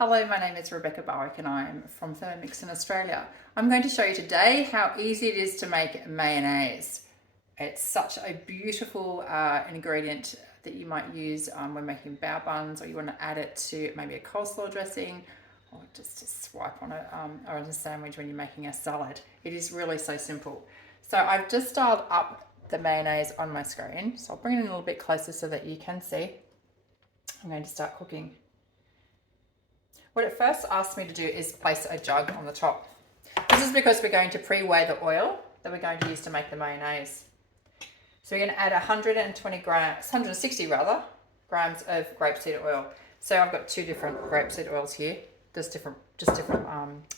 Hello, my name is Rebecca Barwick and I'm from Thermomix in Australia. I'm going to show you today how easy it is to make mayonnaise. It's such a beautiful ingredient that you might use when making bao buns, or you want to add it to maybe a coleslaw dressing, or just to swipe on it, or as a sandwich when you're making a salad. It is really so simple. So I've just dialed up the mayonnaise on my screen, so I'll bring it in a little bit closer so that you can see. I'm going to start cooking. What it first asks me to do is place a jug on the top. This is because we're going to pre-weigh the oil that we're going to use to make the mayonnaise. So we're going to add 160 grams of grapeseed oil. So I've got two different grapeseed oils here, just different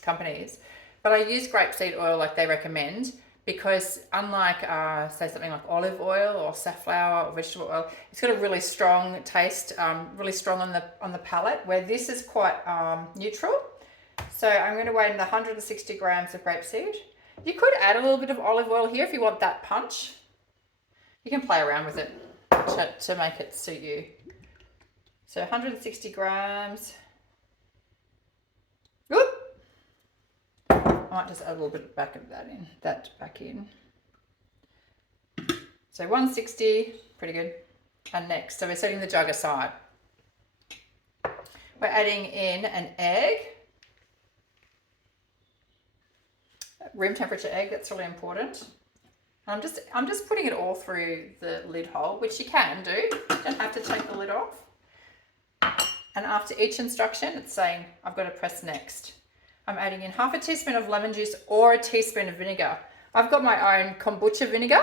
companies. But I use grapeseed oil like they recommend, because unlike say something like olive oil or safflower or vegetable oil, it's got a really strong taste, really strong on the palate, where this is quite neutral. So I'm going to weigh in the 160 grams of grapeseed. You could add a little bit of olive oil here if you want that punch. You can play around with it to make it suit you. So 160 grams. Whoop. I might just add a little bit back in. So 160, pretty good. And next, so we're setting the jug aside. We're adding in an egg, room temperature egg. That's really important. And I'm just putting it all through the lid hole, which you can do. You don't have to take the lid off. And after each instruction, it's saying I've got to press next. I'm adding in half a teaspoon of lemon juice or a teaspoon of vinegar. I've got my own kombucha vinegar,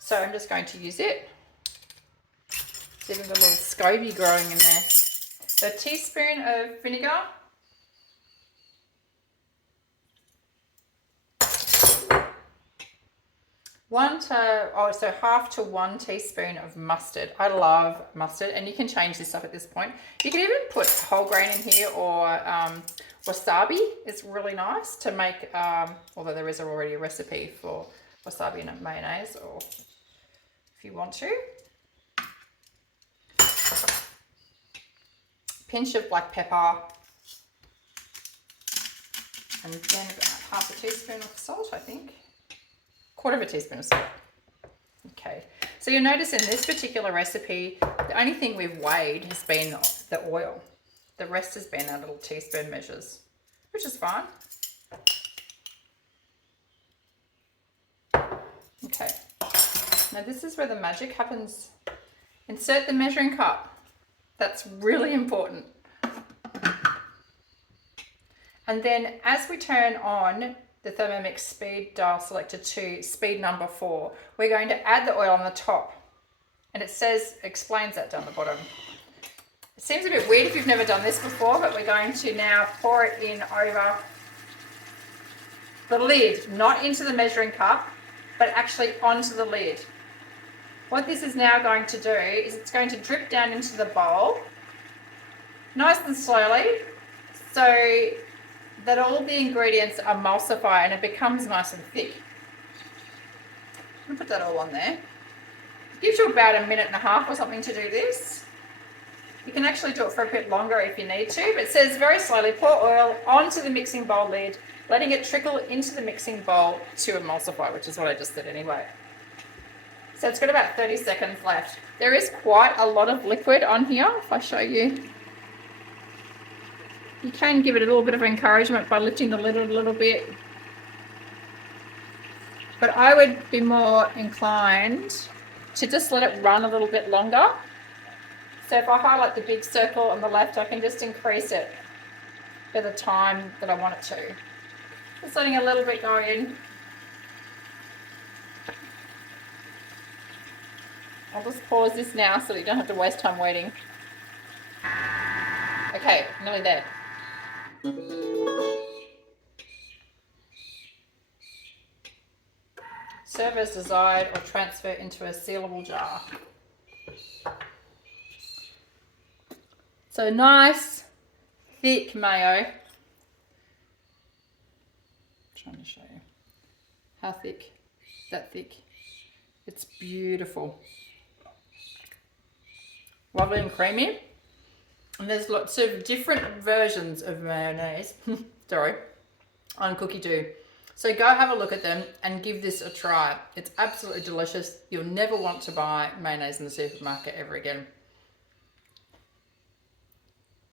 so I'm just going to use it. It's even got a little SCOBY growing in there. So a teaspoon of vinegar. So half to 1 teaspoon of mustard. I love mustard, and you can change this up at this point. You can even put whole grain in here, or wasabi is really nice to make, although there is already a recipe for wasabi in a mayonnaise, or if you want to. Pinch of black pepper, and then about half a teaspoon of salt, I think. Quarter of a teaspoon of salt. Okay, so you'll notice in this particular recipe, the only thing we've weighed has been the oil. The rest has been our little teaspoon measures, which is fine. Okay, now this is where the magic happens. Insert the measuring cup. That's really important. And then as we turn on the Thermomix speed dial selector to speed number 4, we're going to add the oil on the top. And it explains that down the bottom. It seems a bit weird if you've never done this before, but we're going to now pour it in over the lid, not into the measuring cup, but actually onto the lid. What this is now going to do is it's going to drip down into the bowl, nice and slowly, so that all the ingredients emulsify and it becomes nice and thick. I'm going to put that all on there. It gives you about a minute and a half or something to do this. You can actually do it for a bit longer if you need to, but it says very slowly pour oil onto the mixing bowl lid, letting it trickle into the mixing bowl to emulsify, which is what I just did anyway. So it's got about 30 seconds left. There is quite a lot of liquid on here, if I show you. You can give it a little bit of encouragement by lifting the lid a little bit. But I would be more inclined to just let it run a little bit longer. So if I highlight the big circle on the left, I can just increase it for the time that I want it to. Just letting a little bit go in. I'll just pause this now so that you don't have to waste time waiting. Okay, nearly there. Serve as desired or transfer into a sealable jar. So nice, thick mayo. I'm trying to show you how thick, that thick. It's beautiful. Lovely and creamy. And there's lots of different versions of mayonnaise, sorry, on Cookie Doo. So go have a look at them and give this a try. It's absolutely delicious. You'll never want to buy mayonnaise in the supermarket ever again.